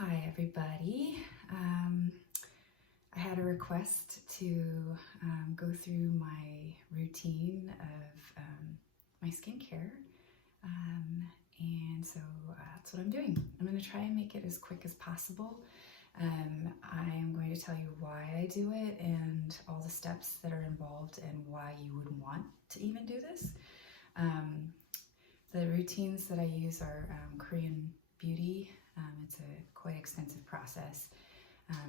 Hi everybody. I had a request to go through my routine of my skincare, and so that's what I'm doing. I'm going to try and make it as quick as possible. I am going to tell you why I do it and all the steps that are involved and why you would want to even do this. The routines that I use are Korean beauty. It's a quite extensive process,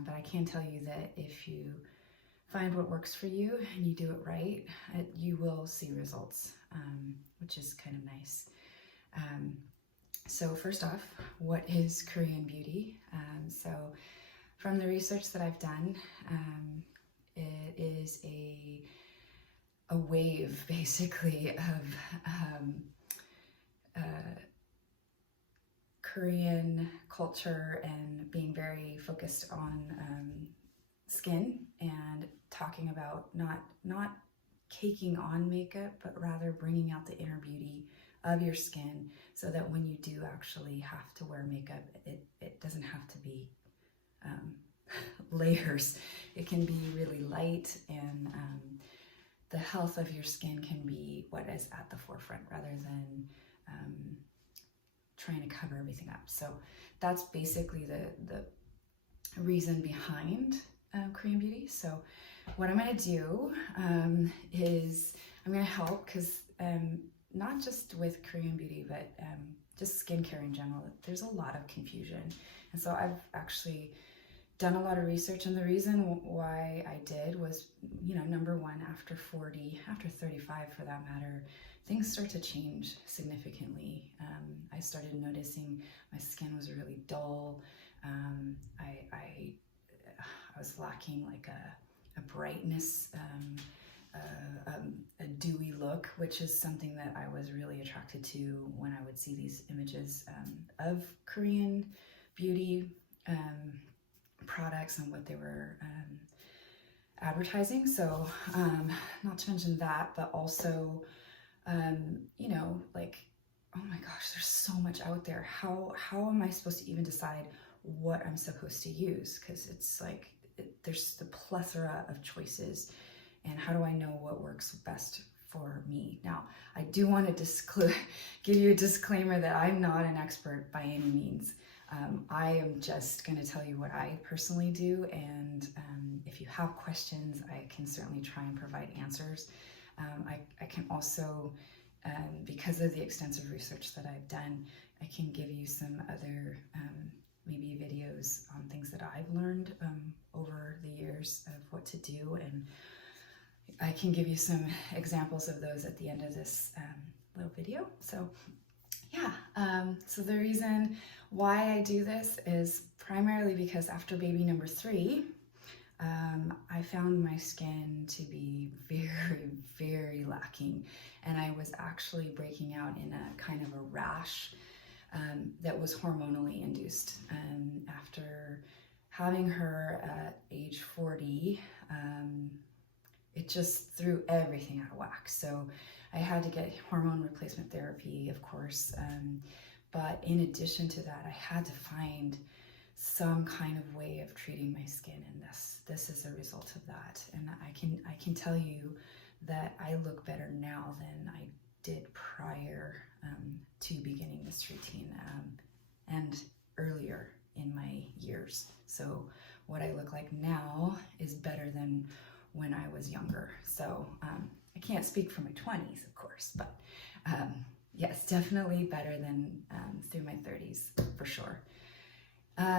but I can tell you that if you find what works for you and you do it right, you will see results, which is kind of nice. So first off, what is Korean beauty? So from the research that I've done, it is a wave basically of Korean culture and being very focused on skin and talking about not caking on makeup, but rather bringing out the inner beauty of your skin so that when you do actually have to wear makeup, it doesn't have to be layers. It can be really light, and the health of your skin can be what is at the forefront rather than trying to cover everything up. So that's basically the reason behind Korean beauty. So what I'm going to do is I'm going to help, because not just with Korean beauty, but just skincare in general, there's a lot of confusion. And so I've actually done a lot of research, and the reason why I did was, number one, after 40, after 35 for that matter, things start to change significantly. I started noticing my skin was really dull. I was lacking like a brightness, a dewy look, which is something that I was really attracted to when I would see these images of Korean beauty products and what they were advertising. So not to mention that, but also like, oh my gosh, there's so much out there. How am I supposed to even decide what I'm supposed to use? Because it's like there's the plethora of choices, and how do I know what works best for me? Now, I do want to give you a disclaimer that I'm not an expert by any means. I am just going to tell you what I personally do, and if you have questions, I can certainly try and provide answers. I can also, because of the extensive research that I've done, I can give you some other maybe videos on things that I've learned over the years of what to do, and I can give you some examples of those at the end of this little video. So yeah, so the reason why I do this is primarily because after baby number 3, I found my skin to be very, very lacking, and I was actually breaking out in a kind of a rash that was hormonally induced. After having her at age 40, it just threw everything out of whack. So I had to get hormone replacement therapy, of course, but in addition to that, I had to find some kind of way of treating my skin, and this is a result of that. And I can tell you that I look better now than I did prior to beginning this routine, and earlier in my years. So what I look like now is better than when I was younger. So I can't speak for my 20s, of course, but yes, definitely better than through my 30s for sure.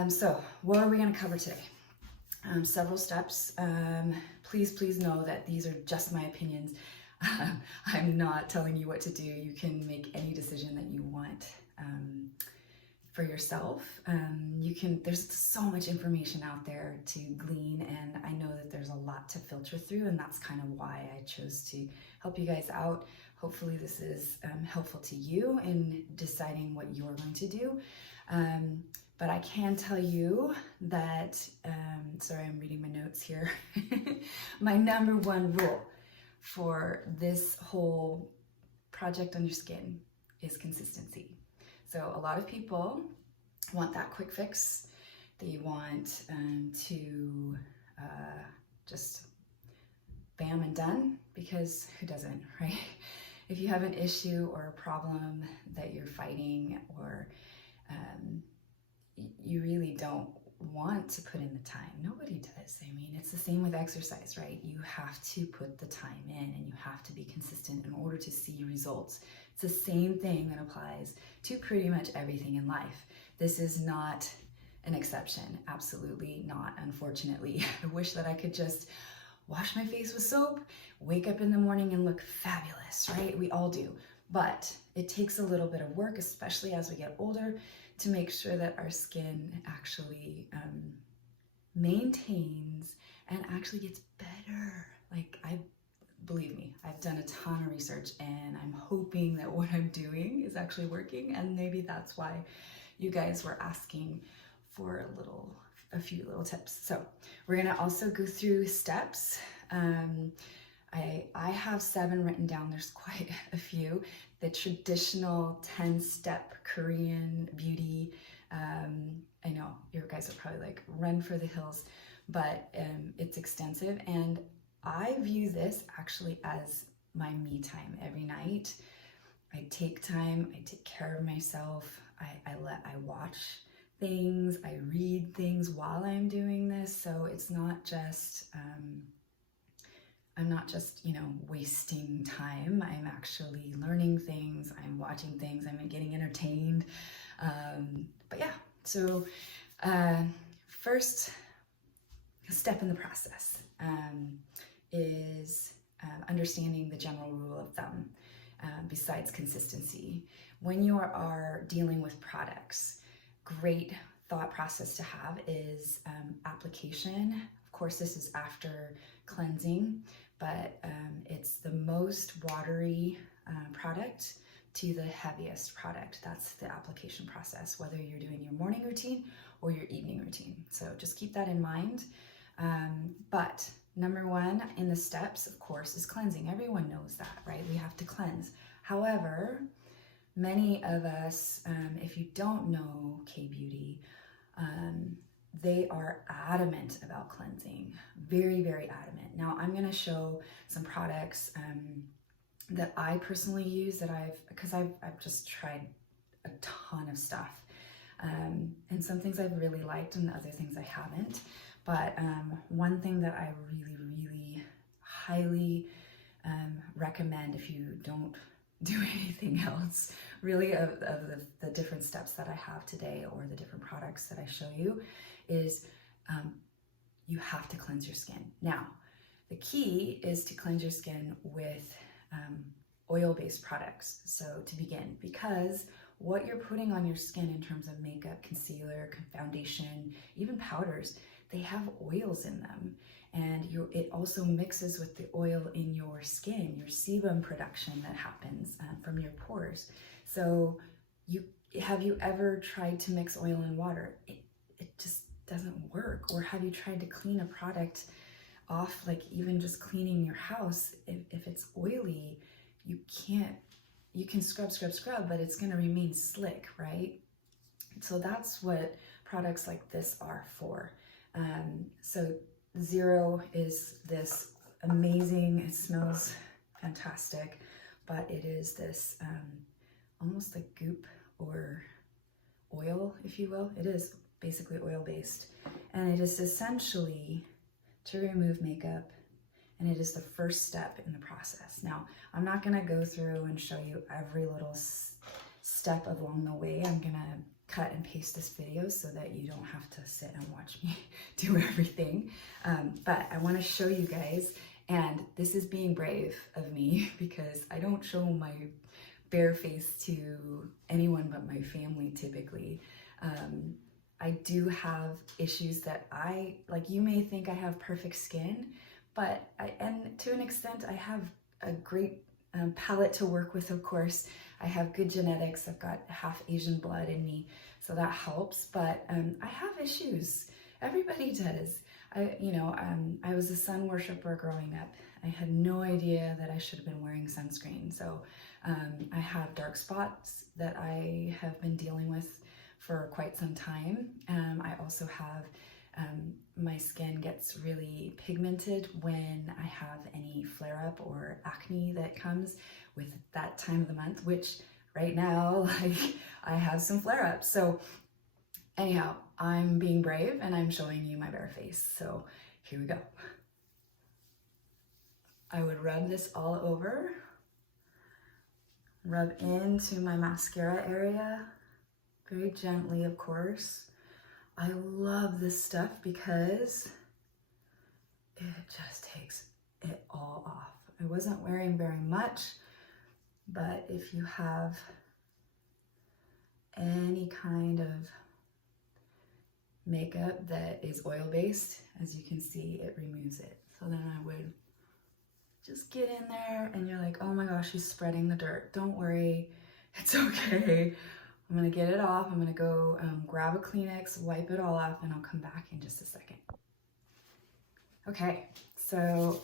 So what are we going to cover today? Several steps. Please know that these are just my opinions. I'm not telling you what to do. You can make any decision that you want for yourself. There's so much information out there to glean, and I know that there's a lot to filter through, and that's kind of why I chose to help you guys out. Hopefully this is helpful to you in deciding what you're going to do. But I can tell you that, sorry, I'm reading my notes here. My number one rule for this whole project on your skin is consistency. So a lot of people want that quick fix. that you want to just bam and done, because who doesn't, right? If you have an issue or a problem that you're fighting, or you really don't want to put in the time, nobody does. I mean, it's the same with exercise, right? You have to put the time in, and you have to be consistent in order to see results. It's the same thing that applies to pretty much everything in life. This is not an exception, absolutely not, unfortunately. I wish that I could just wash my face with soap, wake up in the morning and look fabulous, right? We all do. But it takes a little bit of work, especially as we get older, to make sure that our skin actually maintains and actually gets better. Like, believe me, I've done a ton of research, and I'm hoping that what I'm doing is actually working, and maybe that's why you guys were asking for a few little tips. So we're gonna also go through steps. I have 7 written down. There's quite a few. The traditional 10-step Korean beauty. I know you guys are probably like, run for the hills, but it's extensive. And I view this actually as my me time every night. I take time, I take care of myself. I watch things, I read things while I'm doing this. So it's not just, I'm not just, wasting time. I'm actually learning things, I'm watching things, I'm getting entertained. But yeah, so first step in the process is understanding the general rule of thumb, besides consistency. When you are dealing with products, great thought process to have is application. Of course, this is after cleansing, but it's the most watery product to the heaviest product. That's the application process, whether you're doing your morning routine or your evening routine. So just keep that in mind. But number 1 in the steps, of course, is cleansing. Everyone knows that, right? We have to cleanse. However, many of us, if you don't know K-beauty, they are adamant about cleansing, very, very adamant. Now, I'm going to show some products that I personally use because I've just tried a ton of stuff, and some things I've really liked and other things I haven't. But one thing that I really, really highly recommend, if you don't do anything else, really, of the different steps that I have today, or the different products that I show you, is you have to cleanse your skin. Now, the key is to cleanse your skin with oil-based products. So to begin, because what you're putting on your skin in terms of makeup, concealer, foundation, even powders, they have oils in them. And it also mixes with the oil in your skin, your sebum production that happens from your pores. So have you ever tried to mix oil and water? It just doesn't work. Or have you tried to clean a product off, like even just cleaning your house? If it's oily, you can scrub, but it's gonna remain slick, right? So that's what products like this are for. So Zero is this amazing, it smells fantastic, but it is this almost like goop or oil, if you will. It is basically oil-based, and it is essentially to remove makeup, and it is the first step in the process. Now, I'm not gonna go through and show you every little step along the way. I'm gonna cut and paste this video so that you don't have to sit and watch me do everything. But I wanna show you guys, and this is being brave of me because I don't show my bare face to anyone but my family typically. I do have issues that you may think I have perfect skin, but and to an extent I have a great palette to work with, of course. I have good genetics, I've got half Asian blood in me, so that helps, but I have issues. Everybody does. I was a sun worshiper growing up. I had no idea that I should have been wearing sunscreen, so I have dark spots that I have been dealing with for quite some time. I also have, my skin gets really pigmented when I have any flare up or acne that comes with that time of the month, which right now, like, I have some flare ups. So anyhow, I'm being brave and I'm showing you my bare face. So here we go. I would rub this all over, rub into my mascara area, very gently, of course. I love this stuff because it just takes it all off. I wasn't wearing very much, but if you have any kind of makeup that is oil-based, as you can see, it removes it. So then I would just get in there and you're like, oh my gosh, she's spreading the dirt. Don't worry, it's okay. I'm gonna get it off. I'm gonna go grab a Kleenex, wipe it all off, and I'll come back in just a second. Okay, so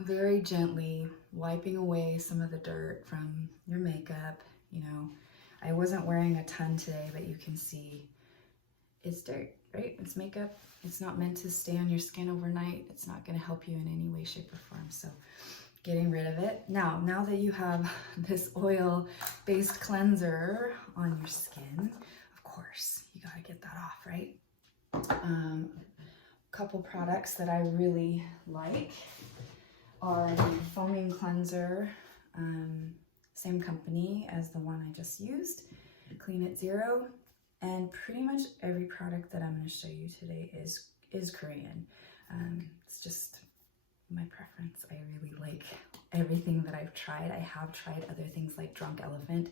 very gently wiping away some of the dirt from your makeup. You know, I wasn't wearing a ton today, but you can see it's dirt, right? It's makeup. It's not meant to stay on your skin overnight. It's not gonna help you in any way, shape, or form. So getting rid of it. Now that you have this oil-based cleanser on your skin, of course, you gotta get that off, right? A couple products that I really like are the foaming cleanser, same company as the one I just used, Clean It Zero, and pretty much every product that I'm going to show you today is Korean. It's just my preference. I really like everything that I've tried. I have tried other things like Drunk Elephant,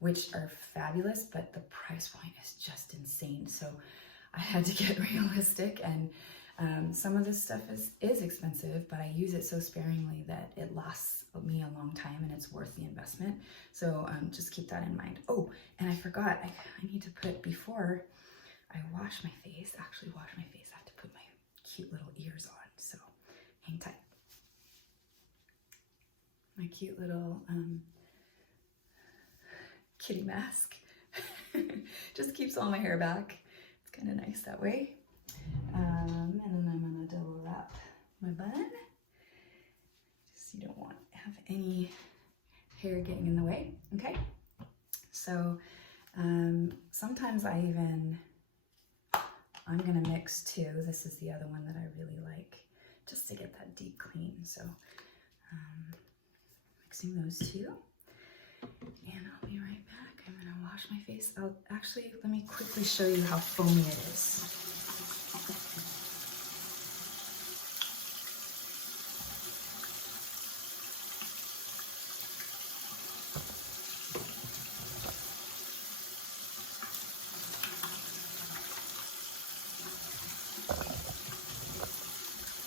which are fabulous, but the price point is just insane. So I had to get realistic, and some of this stuff is expensive, but I use it so sparingly that it lasts me a long time and it's worth the investment. So just keep that in mind. Oh, and I forgot, I need to put, before I wash my face, I have to put my cute little ears on. So hang tight. My cute little kitty mask. Just keeps all my hair back. It's kind of nice that way. And then I'm gonna double wrap my bun. Just, you don't want to have any hair getting in the way, okay? So sometimes I'm gonna mix too. This is the other one that I really like, just to get that deep clean. So mixing those two. And I'll be right back. I'm gonna wash my face. Let me quickly show you how foamy it is.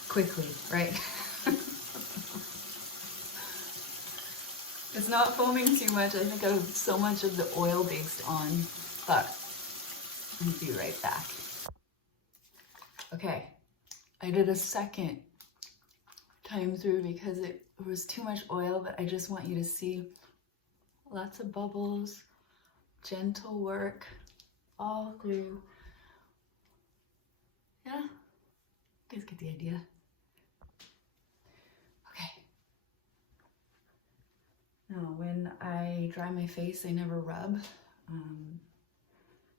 Quickly, right? It's not foaming too much. I think I have so much of the oil based on, but I'll be right back. Okay, I did a second time through because it was too much oil, but I just want you to see lots of bubbles, gentle work all through. Yeah, you guys get the idea. Now, when I dry my face, I never rub,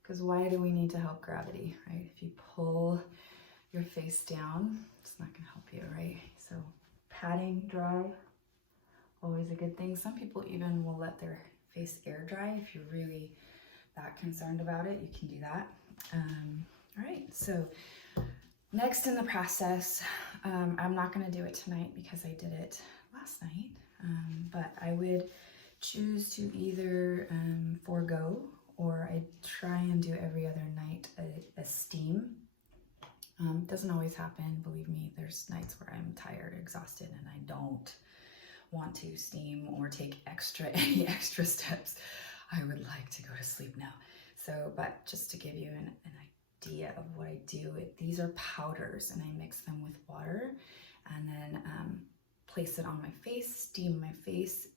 because why do we need to help gravity, right? If you pull your face down, it's not going to help you, right? So patting dry, always a good thing. Some people even will let their face air dry. If you're really that concerned about it, you can do that. All right, so next in the process, I'm not going to do it tonight because I did it last night. But I would choose to either forego, or I try and do every other night a steam. Doesn't always happen, believe me. There's nights where I'm tired, exhausted, and I don't want to steam or take any extra steps. I would like to go to sleep now. So, but just to give you an idea of what I do, these are powders, and I mix them with water, and then place it on my face, steam my face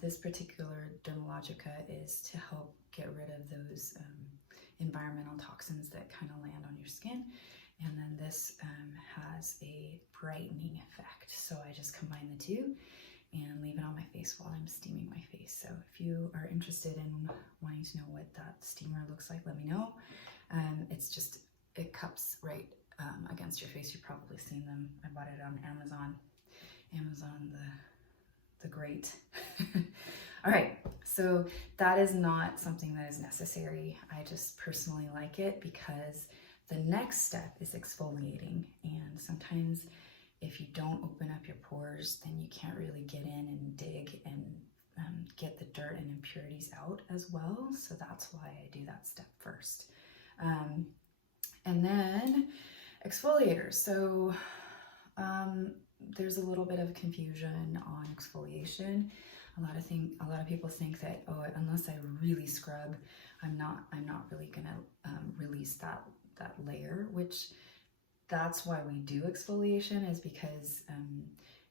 this particular Dermalogica is to help get rid of those environmental toxins that kind of land on your skin. And then this has a brightening effect. So I just combine the two and leave it on my face while I'm steaming my face. So if you are interested in wanting to know what that steamer looks like, let me know. It's just, it cups right against your face. You've probably seen them. I bought it on Amazon. Amazon, the great. All right, so that is not something that is necessary. I just personally like it because the next step is exfoliating. And sometimes if you don't open up your pores, then you can't really get in and dig and get the dirt and impurities out as well. So that's why I do that step first. And then exfoliators. So there's a little bit of confusion on exfoliation. A lot of people think that, oh, unless I really scrub, I'm not really gonna release that layer, which that's why we do exfoliation, is because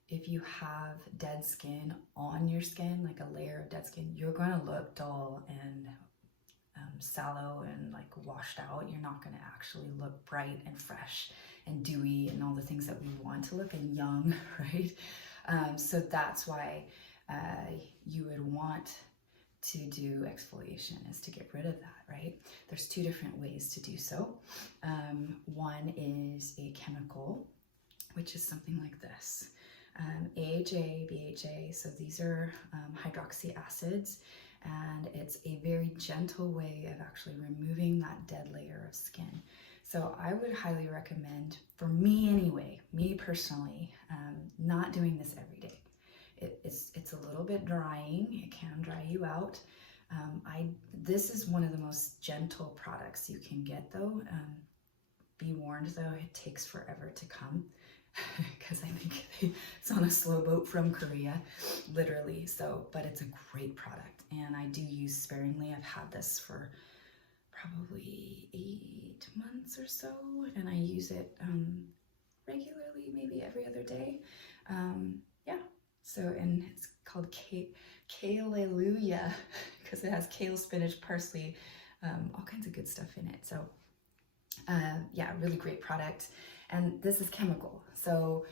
if you have dead skin on your skin, like a layer of dead skin, you're going to look dull and sallow and like washed out. You're not going to actually look bright and fresh and dewy and all the things that we want to look, and young, right? So that's why you would want to do exfoliation, is to get rid of that, right? There's two different ways to do so. One is a chemical, which is something like this. AHA, BHA, so these are hydroxy acids, and it's a very gentle way of actually removing that dead layer of skin. So I would highly recommend, for me anyway, me personally, not doing this every day. It's a little bit drying. It can dry you out. This is one of the most gentle products you can get though. Be warned though, it takes forever to come because I think it's on a slow boat from Korea, literally. So, but it's a great product and I do use sparingly. I've had this for probably 8 months or so, and I use it regularly, maybe every other day. Yeah. So, and it's called Kale-Alleluia because it has kale, spinach, parsley, all kinds of good stuff in it. So, yeah, really great product. And this is chemical. So,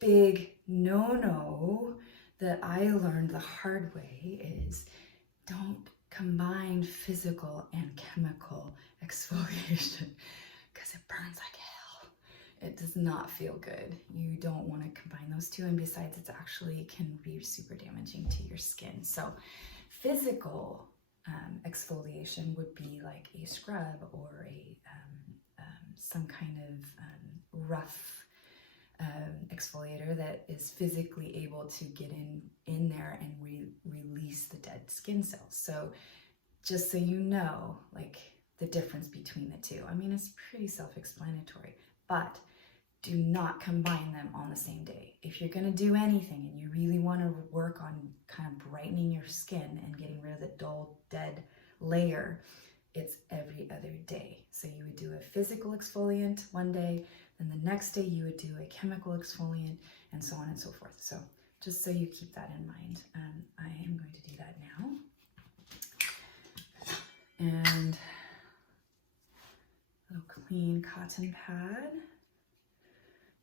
big no-no that I learned the hard way is don't combine physical and chemical exfoliation because it burns like hell. It does not feel good. You don't want to combine those two, and besides, it's actually can be super damaging to your skin. So physical exfoliation would be like a scrub or a some kind of rough exfoliator that is physically able to get in there and release the dead skin cells. So just so you know, like the difference between the two. I mean, it's pretty self-explanatory, but do not combine them on the same day. If you're going to do anything and you really want to work on kind of brightening your skin and getting rid of the dull, dead layer, it's every other day. So you would do a physical exfoliant one day, then the next day you would do a chemical exfoliant, and so on and so forth. So just so you keep that in mind, I am going to do that now. And a little clean cotton pad.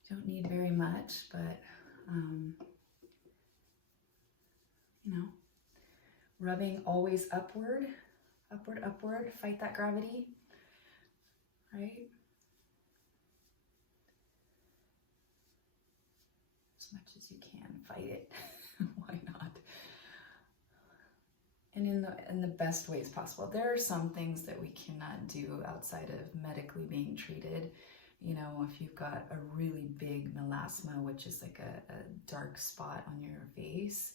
Don't need very much, but you know, rubbing always upward, upward, upward, fight that gravity, right? As much as you can, fight it. Why not? And in the best ways possible. There are some things that we cannot do outside of medically being treated. You know, if you've got a really big melasma, which is like a dark spot on your face,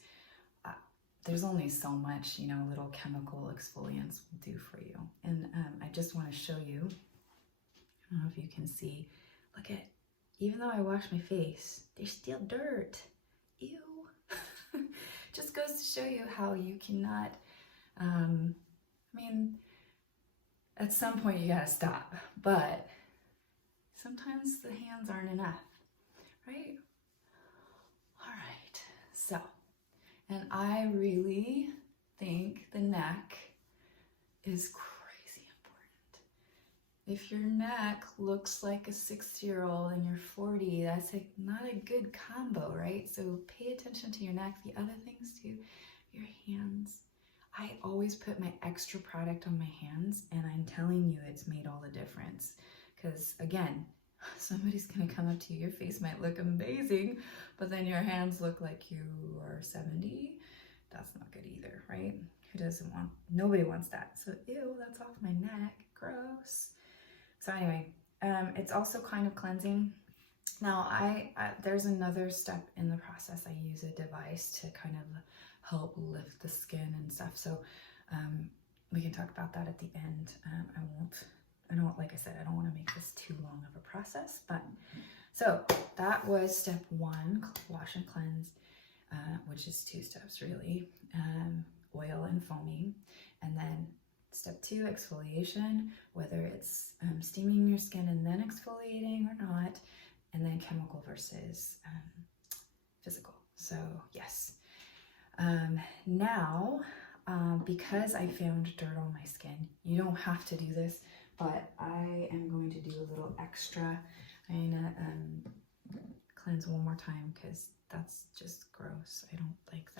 there's only so much, you know, little chemical exfoliants will do for you. And I just want to show you, I don't know if you can see, look at, even though I wash my face, there's still dirt. Ew. Just goes to show you how you cannot, I mean, at some point you gotta stop, but sometimes the hands aren't enough, right? All right, so And I really think the neck is crazy important. If your neck looks like a 60-year-old and you're 40, that's like not a good combo, right? So pay attention to your neck. The other things too, your hands. I always put my extra product on my hands, and I'm telling you, it's made all the difference. Because again, somebody's gonna come up to you, your face might look amazing, but then your hands look like you are 70. That's not good either, right? Who doesn't want, nobody wants that. So ew, that's off my neck, gross. So anyway, it's also kind of cleansing. Now there's another step in the process. I use a device to kind of help lift the skin and stuff. So we can talk about that at the end. Like I said, I don't want to make this too long of a process, but so that was step 1, wash and cleanse, which is 2 steps really, oil and foaming. And then step 2, exfoliation, whether it's steaming your skin and then exfoliating or not, and then chemical versus physical. So yes. Now, because I found dirt on my skin, you don't have to do this, but I am going to do a little extra. I'm gonna cleanse one more time because that's just gross. I don't like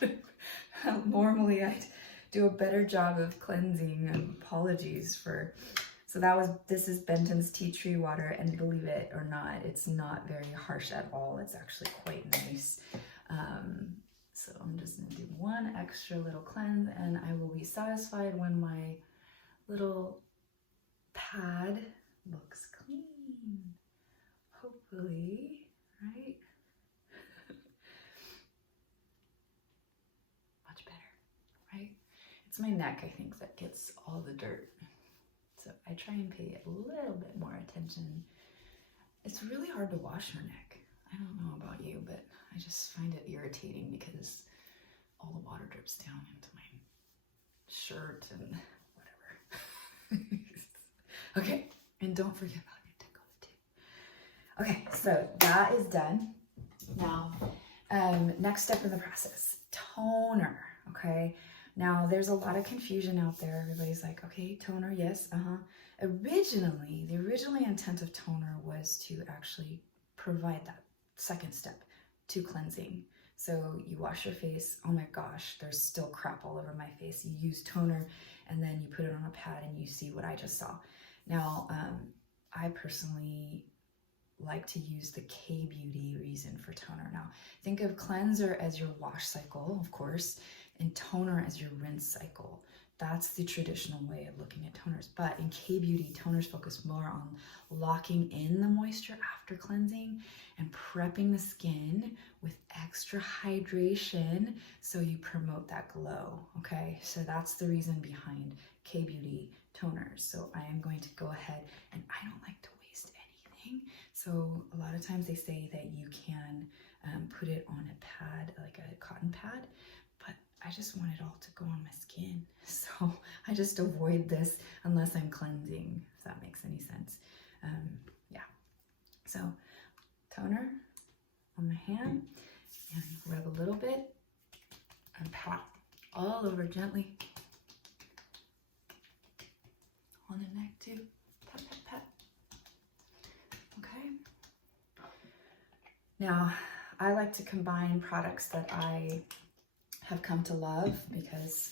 that. Normally I'd do a better job of cleansing. Apologies for. So this is Benton's tea tree water, and believe it or not, it's not very harsh at all. It's actually quite nice. So I'm just gonna do one extra little cleanse, and I will be satisfied when my little pad looks clean. Hopefully, right? Much better, right? It's my neck, I think, that gets all the dirt. So I try and pay a little bit more attention. It's really hard to wash your neck. I don't know about you, but I just find it irritating because all the water drips down into my shirt and whatever. Okay, and don't forget about your decollete. Okay, so that is done. Now, next step in the process, toner, okay? Now, there's a lot of confusion out there. Everybody's like, okay, toner, yes, Originally, the original intent of toner was to actually provide that second step to cleansing. So you wash your face, oh my gosh, there's still crap all over my face. You use toner and then you put it on a pad and you see what I just saw. Now, I personally like to use the K-Beauty reason for toner. Now, think of cleanser as your wash cycle, of course, and toner as your rinse cycle. That's the traditional way of looking at toners. But in K-Beauty, toners focus more on locking in the moisture after cleansing and prepping the skin with extra hydration so you promote that glow, okay? So that's the reason behind K-Beauty toners. So I am going to go ahead, and I don't like to waste anything. So a lot of times they say that you can put it on a pad, like a cotton pad, but I just want it all to go on my skin. So I just avoid this unless I'm cleansing, if that makes any sense. Yeah. So toner on my hand and rub a little bit and pat all over gently. On the neck too. Pat, pat, pat. Okay. Now, I like to combine products that I have come to love because,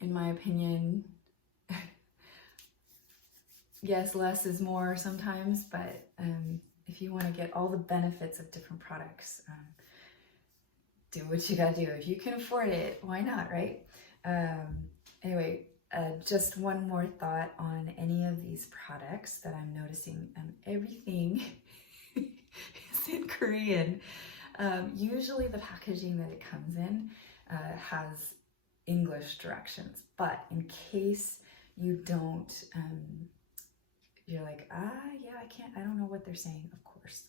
in my opinion, yes, less is more sometimes, but if you want to get all the benefits of different products, do what you gotta do. If you can afford it, why not, right? Anyway, just one more thought on any of these products that I'm noticing. Everything is in Korean. Usually the packaging that it comes in has English directions, but in case you don't, you're like, yeah, I don't know what they're saying, of course.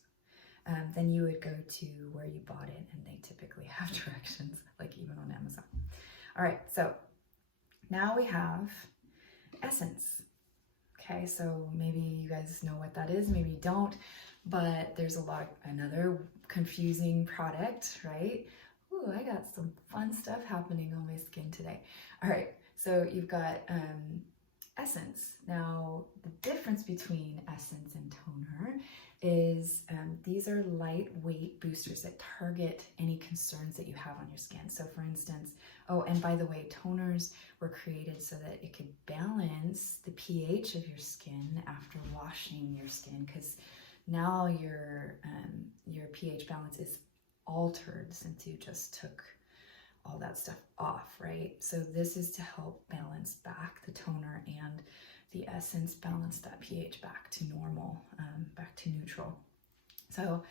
Then you would go to where you bought it, and they typically have directions, like even on Amazon. All right, so now we have essence, Okay, so maybe you guys know what that is, maybe you don't, but there's another confusing product, right? Ooh, I got some fun stuff happening on my skin today. All right, so you've got essence. Now, the difference between essence and toner is these are lightweight boosters that target any concerns that you have on your skin. So for instance, oh, and by the way, toners were created so that it could balance the pH of your skin after washing your skin, because now your pH balance is altered since you just took all that stuff off, right? So this is to help balance back the toner, and the essence balance that pH back to normal, back to neutral. So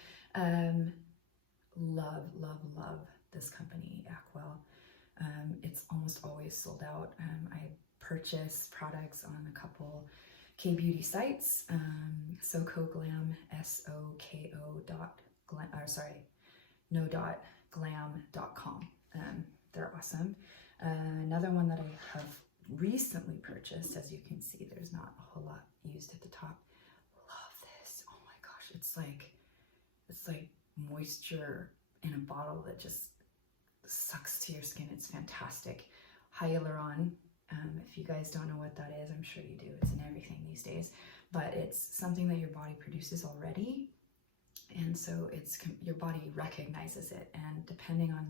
love, love, love this company, Acwell. It's almost always sold out. I purchase products on a couple K-beauty sites, SoCoGlam, glam.com. They're awesome. Another one that I have recently purchased, as you can see, there's not a whole lot used at the top. Love this. Oh my gosh, it's like moisture in a bottle that just sucks to your skin. It's fantastic. Hyaluron. If you guys don't know what that is, I'm sure you do. It's in everything these days, but it's something that your body produces already, and so your body recognizes it, and depending on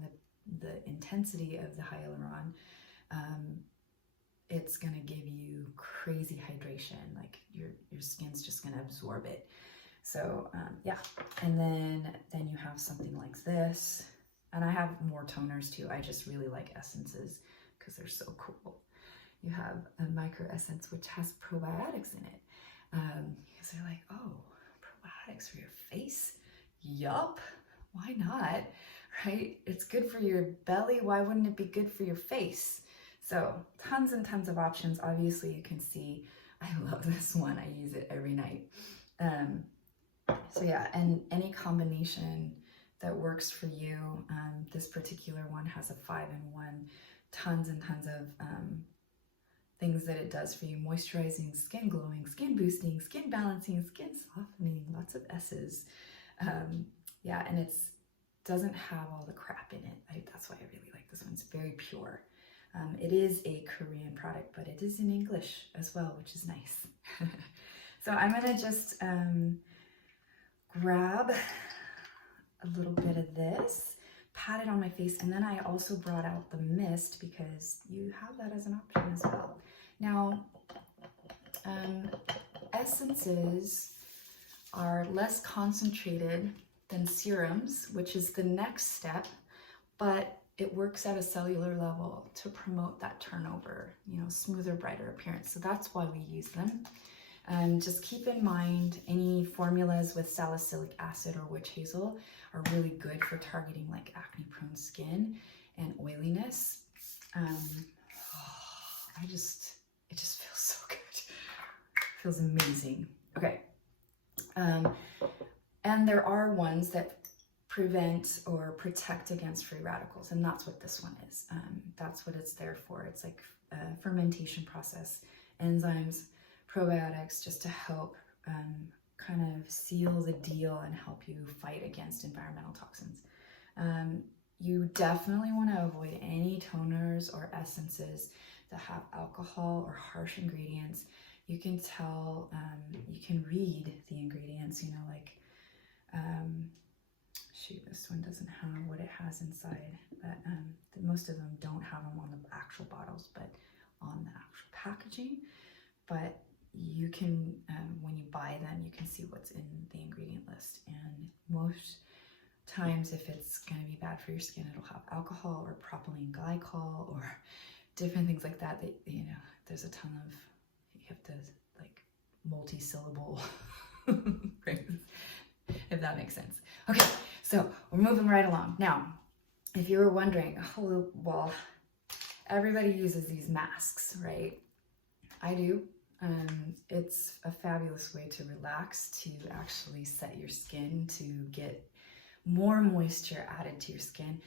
the intensity of the hyaluron, it's going to give you crazy hydration. Like your skin's just going to absorb it. So yeah, and then you have something like this, and I have more toners too. I just really like essences because they're so cool. You have a micro essence which has probiotics in it, because they're like, oh, probiotics for your face? Yup, why not, right? It's good for your belly. Why wouldn't it be good for your face? So tons and tons of options. Obviously you can see I love this one. I use it every night. So yeah, and any combination that works for you. This particular one has a 5-in-1, tons and tons of things that it does for you: moisturizing, skin glowing, skin boosting, skin balancing, skin softening, lots of S's. Yeah, and it doesn't have all the crap in it. That's why I really like this one. It's very pure. It is a Korean product, but it is in English as well, which is nice. So I'm gonna just grab a little bit of this, pat it on my face, and then I also brought out the mist because you have that as an option as well. Now, essences are less concentrated than serums, which is the next step, but it works at a cellular level to promote that turnover, smoother, brighter appearance. So that's why we use them. Just keep in mind, any formulas with salicylic acid or witch hazel are really good for targeting like acne prone skin and oiliness. It just feels so good. It feels amazing. Okay. And there are ones that prevent or protect against free radicals, and that's what this one is. That's what it's there for. It's like a fermentation process, enzymes, probiotics, just to help kind of seal the deal and help you fight against environmental toxins. You definitely want to avoid any toners or essences that have alcohol or harsh ingredients. You can tell, you can read the ingredients, shoot, this one doesn't have what it has inside, but most of them don't have them on the actual bottles, but on the actual packaging. But you can, when you buy them, you can see what's in the ingredient list. And most times, if it's going to be bad for your skin, it'll have alcohol or propylene glycol or different things like that. That there's a ton of, you have to like multi-syllable phrases, if that makes sense. Okay, so we're moving right along. Now, if you were wondering, oh, well, everybody uses these masks, right? I do. It's a fabulous way to relax, to actually set your skin, to get more moisture added to your skin.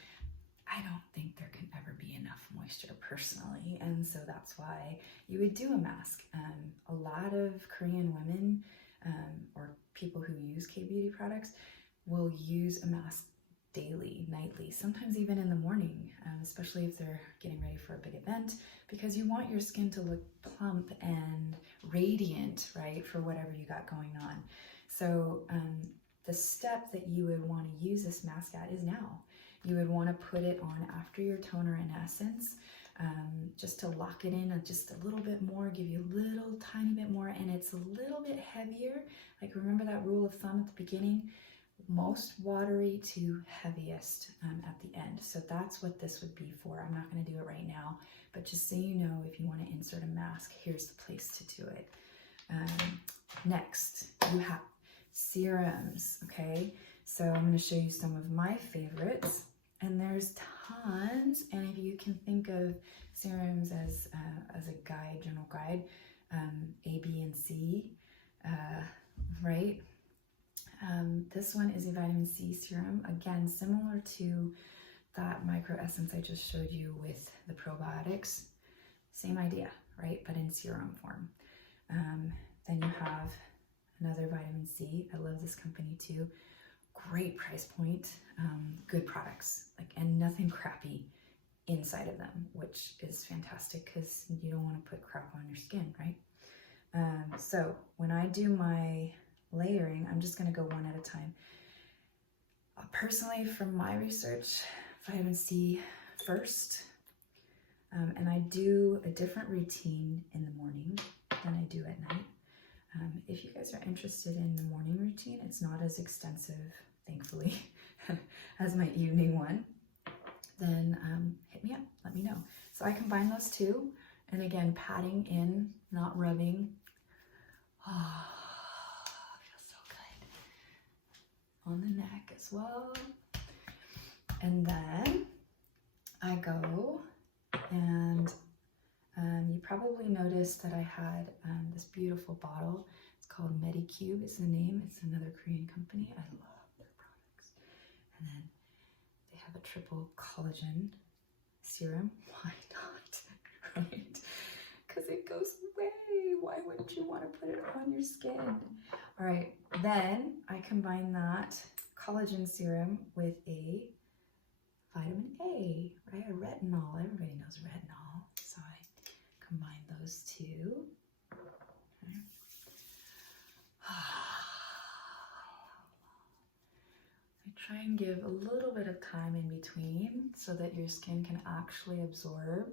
I don't think there can ever be enough moisture personally, and so that's why you would do a mask. A lot of Korean women or people who use K-beauty products will use a mask daily, nightly, sometimes even in the morning, especially if they're getting ready for a big event, because you want your skin to look plump and radiant, right, for whatever you got going on. So the step that you would want to use this mask at is now. You would want to put it on after your toner and essence, just to lock it in just a little bit more, give you a little tiny bit more, and it's a little bit heavier. Like, remember that rule of thumb at the beginning? Most watery to heaviest at the end. So that's what this would be for. I'm not going to do it right now, but just so you know, if you want to insert a mask, here's the place to do it. Next, you have serums, okay? So I'm going to show you some of my favorites, and there's tons, and if you can think of serums as a guide, general guide, A, B, and C, right? This one is a vitamin C serum, again, similar to that micro essence I just showed you with the probiotics. Same idea, right? But in serum form. Then you have another vitamin C. I love this company too. Great price point, good products, like, and nothing crappy inside of them, which is fantastic because you don't want to put crap on your skin, right? So when I do my layering, I'm just going to go one at a time. Personally, from my research, vitamin C first, and I do a different routine in the morning than I do at night. If you guys are interested in the morning routine, it's not as extensive, thankfully, as my evening one, then hit me up, let me know. So I combine those two, and again, patting in, not rubbing. Oh, feels so good. On the neck as well. And then I go and you probably noticed that I had this beautiful bottle. It's called Medicube is the name. It's another Korean company. I love their products. And then they have a triple collagen serum. Why not? Right? Because it goes away. Why wouldn't you want to put it on your skin? All right, then I combine that collagen serum with a vitamin A, right? A retinol. Everybody knows retinol. So I combine those two. Okay. I try and give a little bit of time in between so that your skin can actually absorb,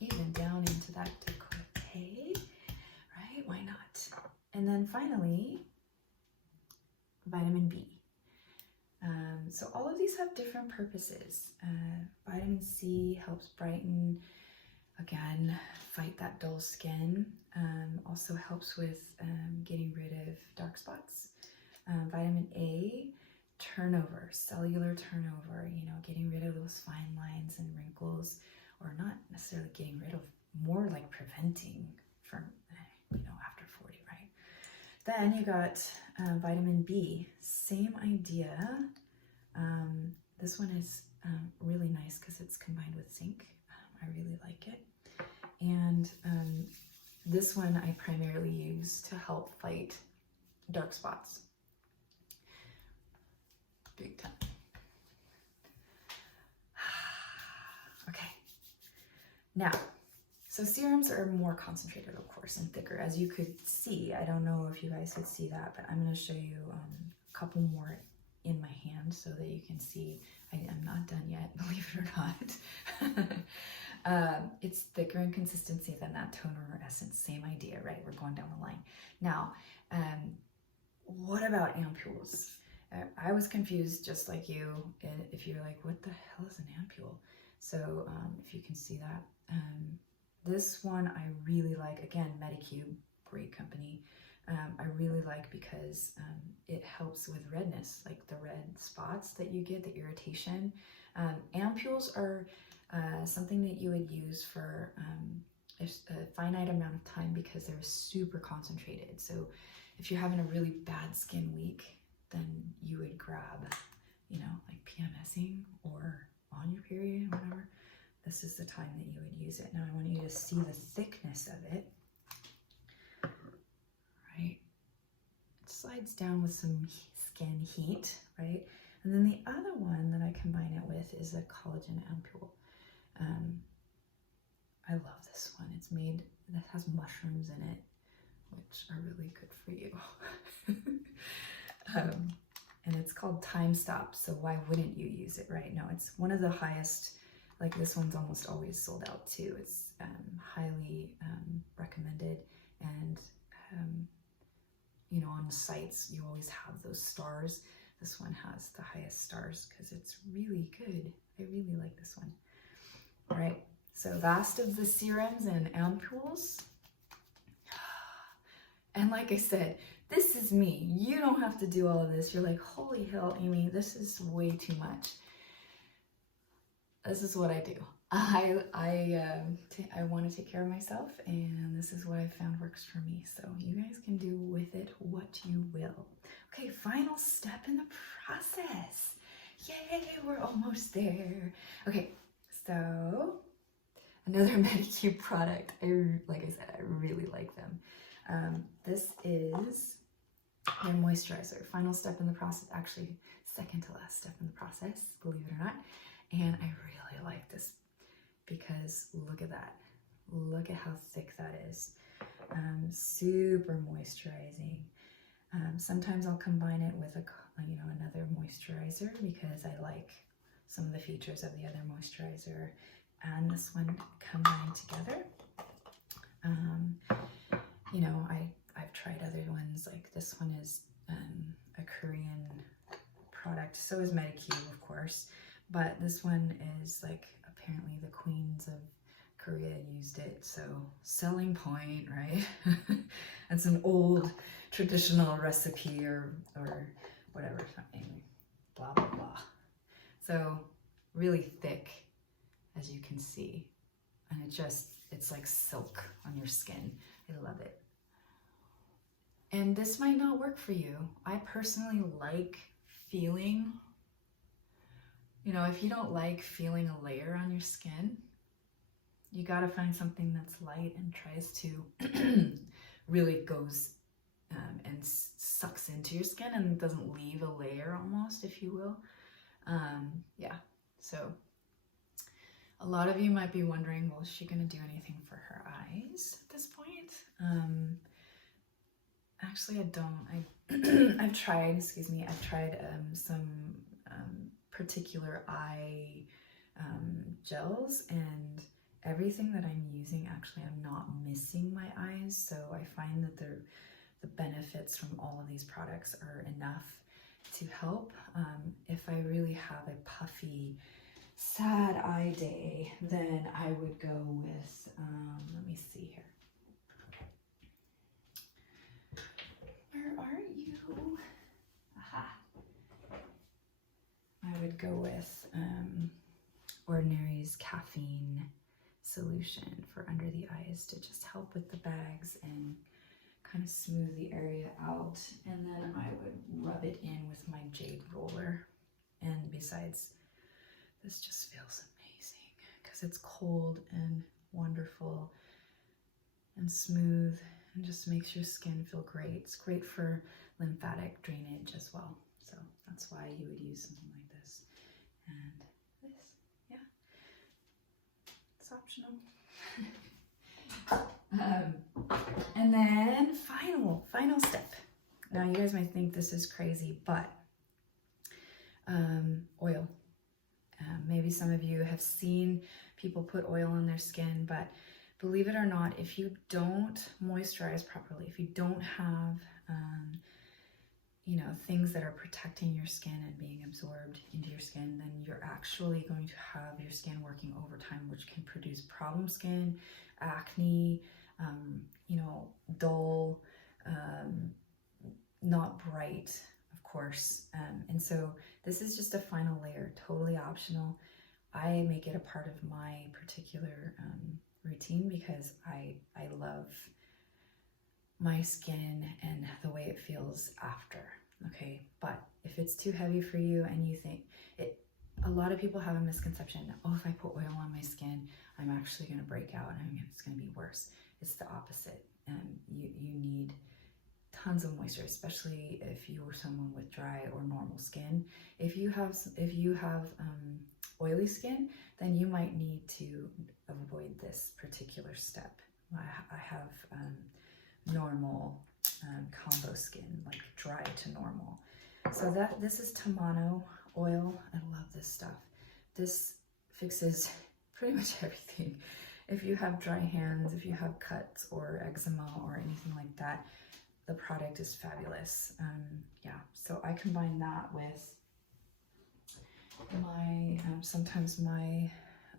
even down into that décolleté, right? Why not? And then finally, vitamin B. So all of these have different purposes. Vitamin C helps brighten, again, fight that dull skin. Also helps with getting rid of dark spots. Vitamin A, turnover, cellular turnover, you know, getting rid of those fine lines and wrinkles, or not necessarily getting rid of, more like preventing from, you know, after 40, right? Then you got vitamin B, same idea. This one is really nice because it's combined with zinc. I really like it. And this one I primarily use to help fight dark spots. Big time. Okay. Now, so serums are more concentrated, of course, and thicker, as you could see. I don't know if you guys could see that, but I'm going to show you a couple more in my hand so that you can see. I'm not done yet, believe it or not. It's thicker in consistency than that toner or essence. Same idea, right? We're going down the line. Now, what about ampules? I was confused just like you, if you're like, what the hell is an ampule? So if you can see that. This one I really like. Again, Medicube, great company. I really like because it helps with redness, like the red spots that you get, the irritation. Ampules are something that you would use for a finite amount of time because they're super concentrated. So if you're having a really bad skin week, then you would grab, you know, like PMSing or on your period or whatever. This is the time that you would use it. Now I want you to see the thickness of it, right? It slides down with some skin heat, right? And then the other one that I combine it with is a collagen ampule. I love this one. It's made, it has mushrooms in it, which are really good for you. And it's called Time Stop, so why wouldn't you use it, right? No, it's one of the highest, like this one's almost always sold out too. It's highly recommended, and you know, on the sites you always have those stars. This one has the highest stars because it's really good. I really like this one. All right, so last of the serums and ampules. And like I said, this is me. You don't have to do all of this. You're like, holy hell, Amy, this is way too much. This is what I do. I want to take care of myself, and this is what I found works for me. So you guys can do with it what you will. Okay, final step in the process. Yay, we're almost there. Okay, so another Medicube product. Like I said, I really like them. This is their moisturizer. Final step in the process, actually second to last step in the process, believe it or not. And I really like this because look at that. Look at how thick that is. Super moisturizing. Sometimes I'll combine it with another moisturizer because I like some of the features of the other moisturizer and this one combined together. You know, I've tried other ones, like this one is a Korean product. So is Medicube, of course, but this one is like apparently the queens of Korea used it, so selling point, right? It's an old traditional recipe or whatever, anyway, blah blah blah. So really thick, as you can see, and it's like silk on your skin. I love it. And this might not work for you. I personally like feeling, you know, if you don't like feeling a layer on your skin, you got to find something that's light and tries to really goes and sucks into your skin and doesn't leave a layer almost, if you will. Yeah, so a lot of you might be wondering, well, is she going to do anything for her eyes at this point? Actually, I don't. I've tried some particular eye gels, and everything that I'm using, actually, I'm not missing my eyes. So I find that the benefits from all of these products are enough to help. If I really have a puffy, sad eye day, then I would go with, let me see here. Where are you? Aha. I would go with Ordinary's caffeine solution for under the eyes to just help with the bags and kind of smooth the area out. And then I would rub it in with my jade roller. And besides, this just feels amazing because it's cold and wonderful and smooth and just makes your skin feel great. It's great for lymphatic drainage as well. So that's why you would use something like this. And this, yeah, it's optional. And then final step. Now you guys might think this is crazy, but oil. Maybe some of you have seen people put oil on their skin, but believe it or not, if you don't moisturize properly, if you don't have, things that are protecting your skin and being absorbed into your skin, then you're actually going to have your skin working overtime, which can produce problem skin, acne, dull, not bright, of course. And so this is just a final layer, totally optional. I make it a part of my particular routine because I love my skin and the way it feels after. okay? But if it's too heavy for you and you think it, a lot of people have a misconception, oh, if I put oil on my skin, I'm actually going to break out and it's going to be worse. It's the opposite. You need tons of moisture, especially if you are someone with dry or normal skin. If you have oily skin, then you might need to avoid this particular step. I have normal combo skin, like dry to normal. So this is Tamano oil. I love this stuff. This fixes pretty much everything. If you have dry hands, if you have cuts or eczema or anything like that, the product is fabulous. Yeah, so I combine that with my, sometimes my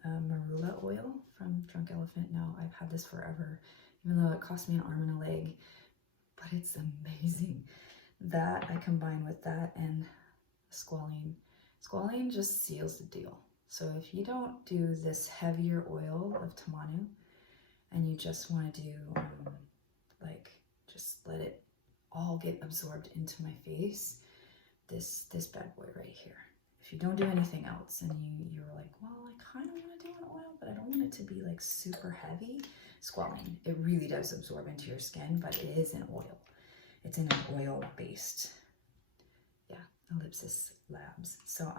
marula oil from Drunk Elephant. Now, I've had this forever, even though it cost me an arm and a leg, but it's amazing. That I combine with that and squalene. Squalene just seals the deal. So if you don't do this heavier oil of Tamanu and you just want to do like just let it all get absorbed into my face, this bad boy right here. If you don't do anything else and you're like, well, I kind of want to do an oil, but I don't want it to be like super heavy, squalene. It really does absorb into your skin, but it is an oil. It's in an oil-based, yeah, Ellipsis Labs. So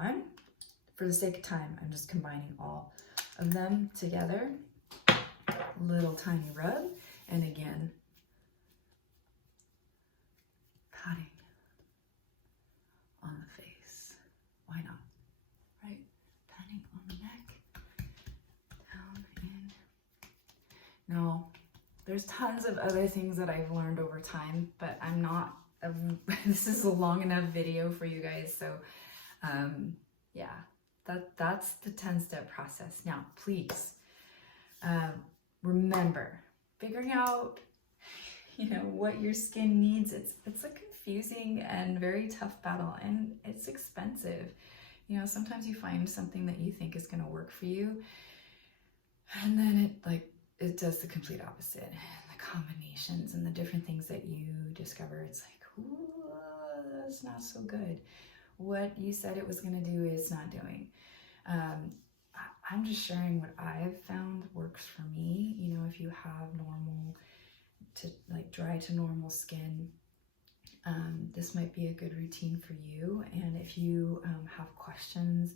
for the sake of time, I'm just combining all of them together. Little tiny rub, and again, patting on the face. Why not? Right? Patting on the neck, down in. Now, there's tons of other things that I've learned over time, but I'm not, this is a long enough video for you guys. So yeah, that's the 10-step process. Now, please remember, figuring out, what your skin needs. It's a confusing and very tough battle, and it's expensive. Sometimes you find something that you think is going to work for you, and then it does the complete opposite. The combinations and the different things that you discover, it's like, ooh, that's not so good. What you said it was going to do is not doing. I'm just sharing what I've found works for me. If you have normal to dry to normal skin, this might be a good routine for you. And if you have questions,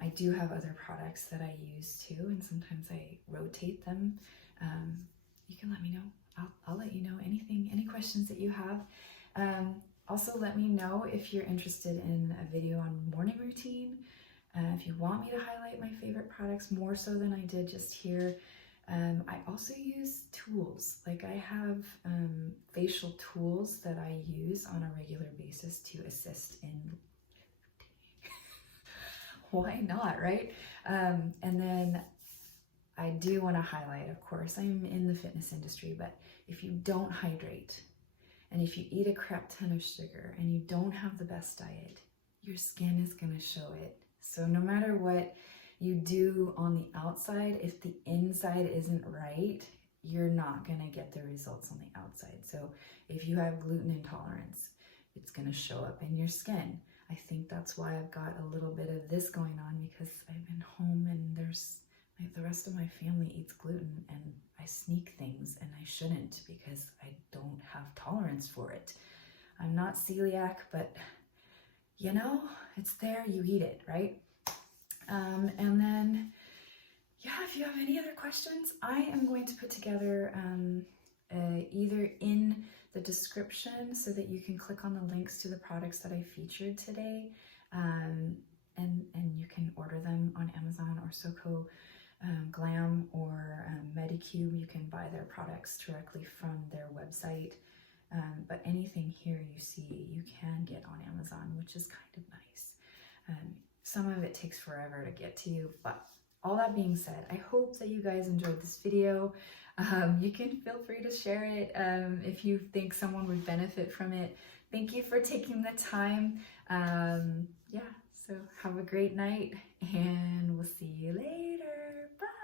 I do have other products that I use too, and sometimes I rotate them. You can let me know. I'll let you know any questions that you have. Also, let me know if you're interested in a video on morning routine. If you want me to highlight my favorite products more so than I did just here. I also use tools. I have facial tools that I use on a regular basis to assist in why not, right? And then I do want to highlight, of course, I'm in the fitness industry, but if you don't hydrate and if you eat a crap ton of sugar and you don't have the best diet, your skin is going to show it. So no matter what you do on the outside, if the inside isn't right, you're not going to get the results on the outside. So if you have gluten intolerance, it's going to show up in your skin. I think that's why I've got a little bit of this going on, because I've been home and there's the rest of my family eats gluten, and I sneak things and I shouldn't because I don't have tolerance for it. I'm not celiac, but it's there, you eat it, right? And then, yeah, if you have any other questions, I am going to put together either in the description so that you can click on the links to the products that I featured today, and you can order them on Amazon or Soko Glam or Medicube. You can buy their products directly from their website. But anything here you see, you can get on Amazon, which is kind of nice. Some of it takes forever to get to you, but all that being said, I hope that you guys enjoyed this video. You can feel free to share it if you think someone would benefit from it. Thank you for taking the time. Yeah, so have a great night, and we'll see you later. Bye.